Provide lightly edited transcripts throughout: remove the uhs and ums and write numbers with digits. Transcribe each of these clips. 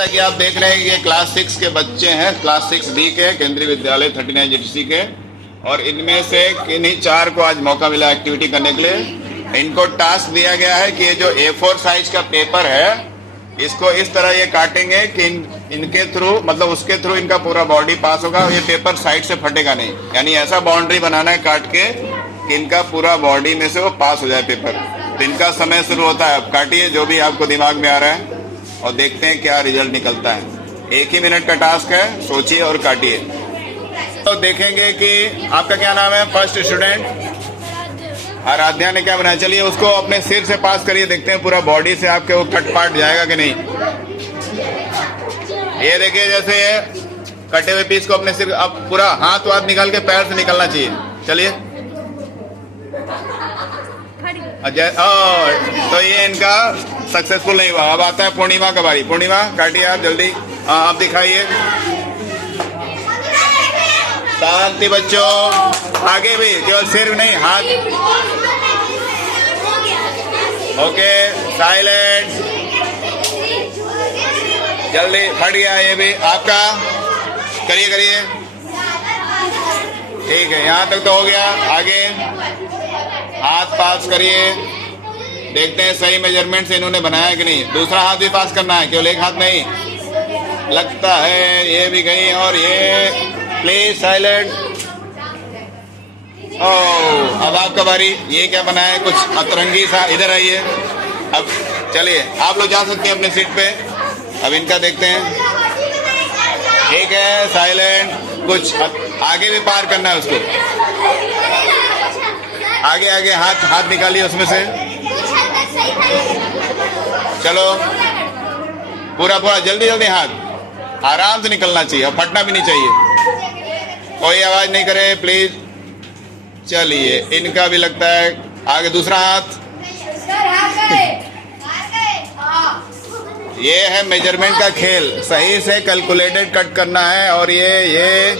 जैसा कि आप देख रहे हैं ये क्लास 6 के बच्चे हैं, क्लास 6B के, केंद्रीय विद्यालय 39 GTC के। और इनमें से किन्हीं 4 को आज मौका मिला एक्टिविटी करने के लिए। इनको टास्क दिया गया है कि ये जो A4 साइज का पेपर है इसको इस तरह ये काटेंगे कि इनके थ्रू, मतलब उसके थ्रू इनका पूरा बॉडी पास होगा और ये पेपर साइड से फटेगा नहीं। यानी ऐसा बाउंड्री बनाना है काट के कि इनका पूरा बॉडी में से वो पास हो जाए पेपर। तो इनका समय शुरू होता है। अब काटिए जो भी आपको दिमाग में आ रहा है और देखते हैं क्या रिजल्ट निकलता है। 1 ही मिनट का टास्क है, सोचिए और काटिए। तो देखेंगे कि आपका क्या नाम है। फर्स्ट स्टूडेंट आराध्या ने क्या बनाया, चलिए उसको अपने सिर से पास करिए, देखते हैं पूरा बॉडी से आपके वो कट पाट जाएगा कि नहीं। ये देखिए जैसे ये कटे हुए पीस को अपने सिर, अब पूरा हाथ वाथ निकाल के पैर से निकलना चाहिए। चलिए तो ये इनका सक्सेसफुल नहीं हुआ। अब आता है पूर्णिमा का बारी। पूर्णिमा काटिए आप जल्दी। आप दिखाइए। शांति बच्चों, आगे भी, केवल सिर नहीं हाथ। ओके साइलेंट, जल्दी फट गया ये भी आपका। करिए करिए, ठीक है, यहाँ तक तो हो गया। आगे हाथ पास करिए, देखते हैं सही मेजरमेंट से इन्होंने बनाया कि नहीं। दूसरा हाथ भी पास करना है, केवल एक हाथ नहीं। लगता है ये भी गई। और ये प्लीज साइलेंट। ओह, अब आपका बारी। ये क्या बनाया है, कुछ अतरंगी सा। इधर आइए। अब चलिए आप लोग जा सकते हैं अपने सीट पे। अब इनका देखते हैं। ठीक है साइलेंट। कुछ आगे भी पार करना है उसको। आगे आगे हाथ निकालिए उसमें से। चलो पूरा पूरा जल्दी जल्दी हाथ आराम से निकलना चाहिए और फटना भी नहीं चाहिए। कोई आवाज नहीं करे प्लीज। चलिए इनका भी लगता है। आगे दूसरा हाथ। ये है मेजरमेंट का खेल, सही से कैलकुलेटेड कट करना है। और ये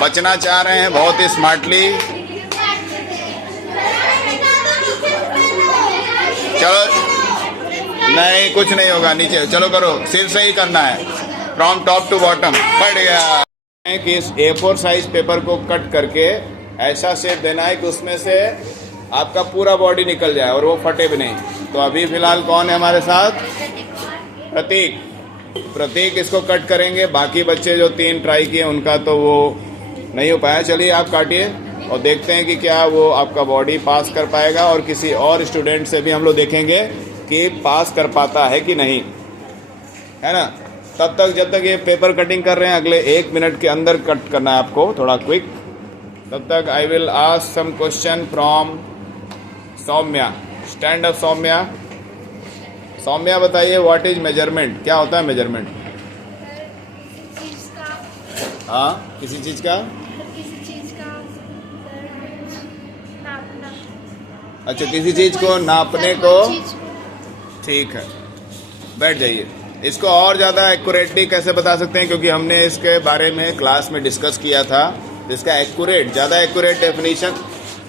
बचना चाह रहे हैं बहुत ही स्मार्टली। चलो नहीं, कुछ नहीं होगा, नीचे चलो करो। सिर से ही करना है, फ्रॉम टॉप टू बॉटम। पड़ गया कि इस A4 साइज पेपर को कट करके ऐसा शेप देना है कि उसमें से आपका पूरा बॉडी निकल जाए और वो फटे भी नहीं। तो अभी फिलहाल कौन है हमारे साथ? प्रतीक। प्रतीक इसको कट करेंगे। बाकी बच्चे जो 3 ट्राई किए उनका तो वो नहीं हो पाया। चलिए आप काटिए और देखते हैं कि क्या वो आपका बॉडी पास कर पाएगा। और किसी और स्टूडेंट से भी हम लोग देखेंगे कि पास कर पाता है कि नहीं, है ना। तब तक जब तक ये पेपर कटिंग कर रहे हैं, अगले 1 मिनट के अंदर कट करना है आपको, थोड़ा क्विक। तब तक I will ask some question from Saumya. Stand up Saumya. Saumya बताइए व्हाट इज मेजरमेंट, क्या होता है मेजरमेंट? हाँ, किसी चीज का अच्छा, किसी चीज को नापने को। ठीक है, बैठ जाइए। इसको और ज़्यादा एक्यूरेटली कैसे बता सकते हैं, क्योंकि हमने इसके बारे में क्लास में डिस्कस किया था। इसका ज़्यादा एक्यूरेट डेफिनेशन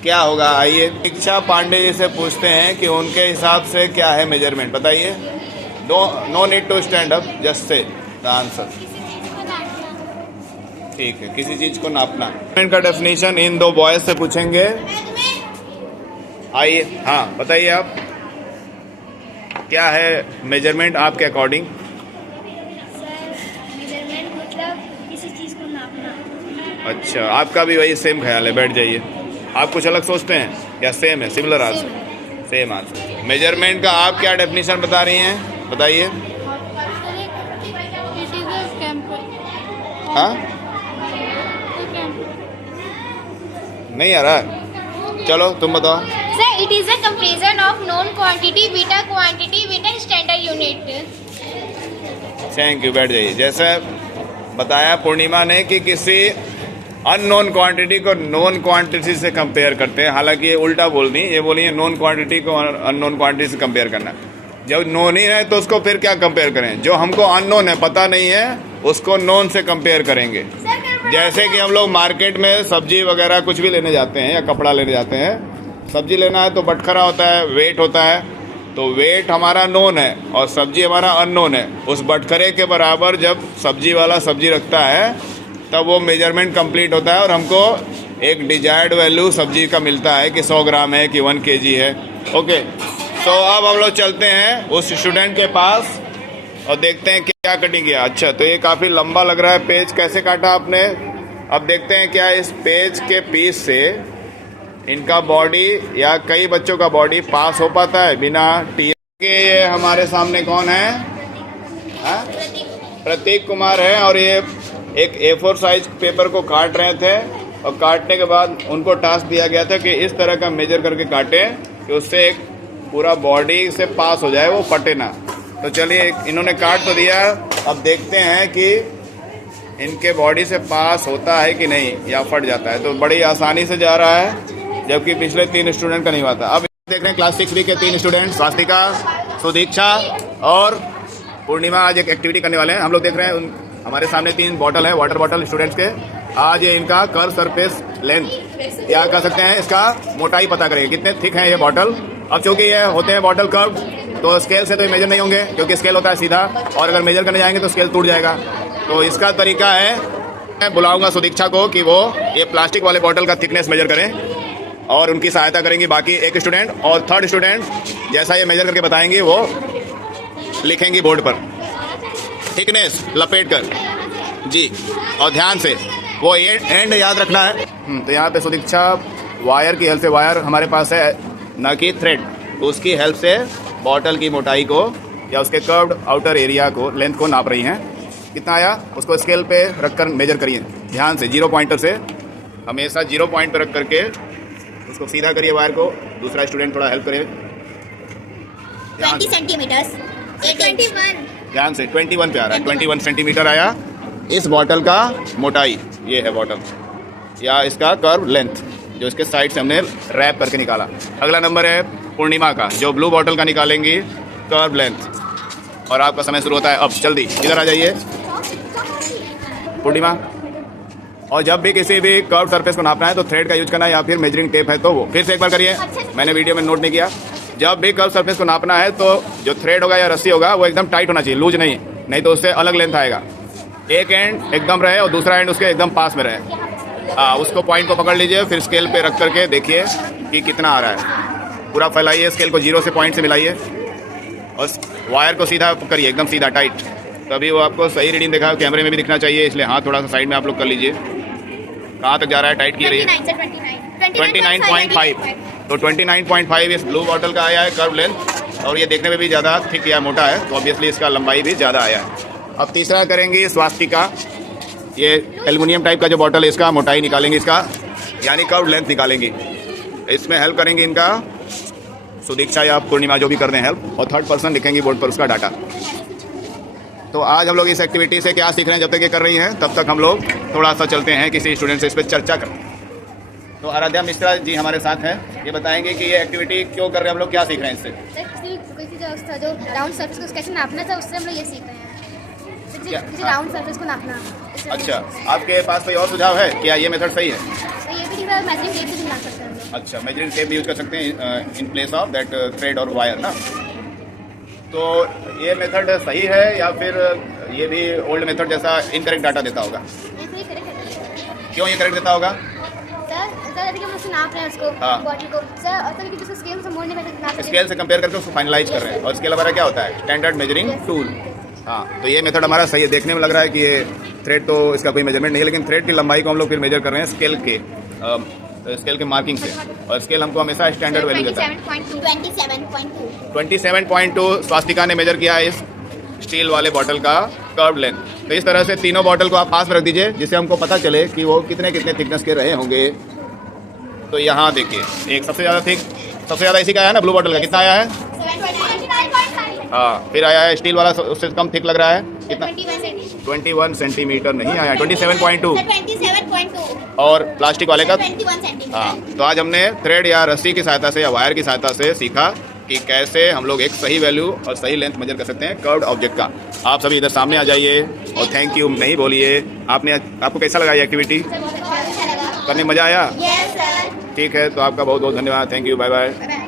क्या होगा? आइए दीक्षा पांडे जी से पूछते हैं कि उनके हिसाब से क्या है मेजरमेंट, बताइए। No need to stand up, just say the answer. ठीक है, किसी चीज़ को नापना। मेजरमेंट का डेफिनेशन इन 2 बॉयज से पूछेंगे। आइए, हाँ बताइए आप, क्या है मेजरमेंट आपके अकॉर्डिंग? मेजरमेंट मतलब किसी चीज को नापना। अच्छा, आपका भी वही सेम ख्याल है, बैठ जाइए। आप कुछ अलग सोचते हैं या सेम है? Similar answer, same answer. Measurement का आप क्या डेफिनेशन बता रही हैं, बताइए। हाँ, नहीं आ रहा, चलो तुम बताओ। Sir, it is a comparison of known quantity with a quantity with a standard unit. Thank you, बैठ जाइए। जैसे बताया पूर्णिमा ने कि किसी अननोन क्वांटिटी को नोन क्वांटिटी से कंपेयर करते हैं। हालांकि ये उल्टा बोल दी, ये बोली है नोन क्वांटिटी को अननोन क्वांटिटी से कंपेयर करना। जब नोन ही है तो उसको फिर क्या कंपेयर करें? जो हमको अननोन है, पता नहीं है, उसको नोन से कंपेयर करेंगे। जैसे कि हम लोग मार्केट में सब्जी वगैरह कुछ भी लेने जाते हैं या कपड़ा लेने जाते हैं। सब्जी लेना है तो बटखरा होता है, वेट होता है, तो वेट हमारा नोन है और सब्जी हमारा अननोन है। उस बटखरे के बराबर जब सब्जी वाला सब्जी रखता है तब वो मेजरमेंट कंप्लीट होता है और हमको एक डिजायर्ड वैल्यू सब्जी का मिलता है कि 100 ग्राम है कि 1 kg है। ओके, तो अब हम लोग चलते हैं उस स्टूडेंट के पास और देखते हैं क्या कटिंग किया। अच्छा, तो ये काफ़ी लंबा लग रहा है पेज, कैसे काटा आपने? अब देखते हैं क्या इस पेज के पीस से इनका बॉडी या कई बच्चों का बॉडी पास हो पाता है बिना टी के। ये हमारे सामने कौन है? प्रतीक कुमार है और ये एक A4 साइज पेपर को काट रहे थे और काटने के बाद उनको टास्क दिया गया था कि इस तरह का मेजर करके काटें कि उससे एक पूरा बॉडी से पास हो जाए, वो फटे ना। तो चलिए, इन्होंने काट तो दिया, अब देखते हैं कि इनके बॉडी से पास होता है कि नहीं या फट जाता है। तो बड़ी आसानी से जा रहा है, जबकि पिछले 3 स्टूडेंट का नहीं हुआ था। अब देख रहे हैं क्लास 6B के 3 स्टूडेंट, स्वास्तिका, सुदीक्षा और पूर्णिमा, आज एक एक्टिविटी करने वाले हैं। हम लोग देख रहे हैं हमारे सामने 3 बॉटल है, वाटर बॉटल स्टूडेंट्स के। आज ये इनका कर्व सरफेस लेंथ क्या कह सकते हैं, इसका मोटाई पता करेंगे कितने थिक हैं ये बॉटल। अब चूंकि ये होते हैं बॉटल कर्व, तो स्केल से तो ये मेजर नहीं होंगे क्योंकि स्केल होता है सीधा, और अगर मेजर करने जाएंगे तो स्केल टूट जाएगा। तो इसका तरीका है, मैं बुलाऊंगा सुदीक्षा को कि वो ये प्लास्टिक वाले बॉटल का थिकनेस मेजर करें और उनकी सहायता करेंगी बाकी एक स्टूडेंट, और 3rd स्टूडेंट जैसा ये मेजर करके बताएंगे वो लिखेंगी बोर्ड पर थिकनेस लपेट कर जी, और ध्यान से वो एंड याद रखना है। तो यहाँ पे सुदीक्षा वायर की हेल्प से, वायर हमारे पास है न कि थ्रेड, उसकी हेल्प से बॉटल की मोटाई को या उसके कर्व्ड आउटर एरिया को, लेंथ को नाप रही हैं। कितना आया उसको स्केल पे रखकर मेजर करिए ध्यान से, 0 पॉइंटर से हमेशा 0 पॉइंट पर रख करके उसको सीधा करिए वायर को। दूसरा स्टूडेंट थोड़ा हेल्प करे, 20 सेंटीमीटर, 21 ध्यान से 21 पे आ रहा है, 21 सेंटीमीटर आया इस बॉटल का मोटाई। ये है बॉटल या इसका कर्व लेंथ जो इसके साइड से हमने रैप करके निकाला। अगला नंबर है पूर्णिमा का, जो ब्लू बॉटल का निकालेंगी कर्व लेंथ। और आपका समय शुरू होता है अब, जल्दी इधर आ जाइए पूर्णिमा। और जब भी किसी भी कर्व सरफेस को नापना है तो थ्रेड का यूज करना है या फिर मेजरिंग टेप है तो वो फिर से एक बार करिए, मैंने वीडियो में नोट नहीं किया। जब भी कर्व सरफेस को नापना है तो जो थ्रेड होगा या रस्सी होगा वो एकदम टाइट होना चाहिए, लूज नहीं तो उससे अलग लेंथ आएगा। एक एंड एकदम रहे और दूसरा एंड उसके एकदम पास में रहे। उसको पॉइंट को पकड़ लीजिए, फिर स्केल पे रख करके देखिए कि कितना आ रहा है। पूरा फैलाइए, स्केल को 0 से पॉइंट से मिलाइए और वायर को सीधा करिए, एकदम सीधा टाइट, तभी वो आपको सही रीडिंग दिखा। कैमरे में भी दिखना चाहिए, इसलिए हाथ थोड़ा सा साइड में आप लोग कर लीजिए। कहाँ तक जा रहा है, टाइट किए रहिए। 29.5, तो 29.5 इस ब्लू बॉटल का आया है कर्व लेंथ, और ये देखने में भी ज़्यादा थिक या मोटा है तो ऑब्वियसली इसका लंबाई भी ज़्यादा आया है। अब तीसरा करेंगे स्वास्तिका, ये एल्युमिनियम टाइप का जो बॉटल है इसका मोटाई निकालेंगे, इसका यानी कर्व लेंथ निकालेंगे। इसमें हेल्प करेंगे इनका सुदीक्षा या पूर्णिमा, जो भी कर दें हेल्प, और 3rd पर्सन लिखेंगी बोर्ड पर उसका डाटा। तो आज हम लोग इस एक्टिविटी से क्या सीख रहे हैं, जब तक ये कर रही हैं तब तक हम लोग थोड़ा सा चलते हैं किसी स्टूडेंट से इस पर चर्चा कर। तो आराध्या मिश्रा जी हमारे साथ हैं, ये बताएंगे कि ये एक्टिविटी क्यों कर रहे हैं, हम लोग क्या सीख रहे हैं इससे। जो राउंड सरफेस को कैसे नापना था उससे हम लोग ये सीख रहे हैं, राउंड सरफेस को नापना। अच्छा, आपके पास कोई और सुझाव है, क्या ये मेथड सही है? तो ये भी ठीक है, मेजरिंग टेप से भी नाप सकते हैं। अच्छा, मेजरिंग टेप भी यूज कर सकते हैं in place of that thread और वायर ना। तो ये मेथड सही है या फिर ये भी ओल्ड मेथड जैसा इनकरेक्ट डाटा देता होगा? क्यों ये करेक्ट देता होगा? स्केल से कंपेयर करके उसको फाइनलाइज कर रहे हैं, और स्केल हमारा क्या होता है, स्टैंडर्ड मेजरिंग टूल। हाँ, तो ये मेथड हमारा सही है। देखने में लग रहा है कि ये थ्रेड तो इसका कोई मेजरमेंट नहीं है, लेकिन थ्रेड की लंबाई को हम लोग फिर मेजर कर रहे हैं स्केल के मार्किंग से, और स्केल हमको हमेशा स्टैंडर्ड वैल्यू देता है। 27.2 स्वास्तिका ने मेजर किया है इस स्टील वाले बॉटल का कर्व लेंथ। तो इस तरह से तीनों बॉटल को आप पास में रख दीजिए, जिससे हमको पता चले कि वो कितने थिकनेस के रहे होंगे। तो यहाँ देखिए, एक सबसे ज़्यादा इसी का आया ना, ब्लू बॉटल का कितना आया है? हाँ, फिर आया है स्टील वाला, उससे कम थिक लग रहा है, कितना? 21 सेंटीमीटर नहीं आया, 27.2। और प्लास्टिक वाले का 21 सेंटीमीटर। हाँ, तो आज हमने थ्रेड या रस्सी की सहायता से या वायर की सहायता से सीखा कि कैसे हम लोग एक सही वैल्यू और सही लेंथ मेजर कर सकते हैं कर्व्ड ऑब्जेक्ट का। आप सभी इधर सामने आ जाइए और थैंक यू नहीं बोलिए। आपको कैसा लगा ये एक्टिविटी करने में? मज़ा आया? ठीक है, तो आपका बहुत बहुत धन्यवाद। Thank you, bye bye.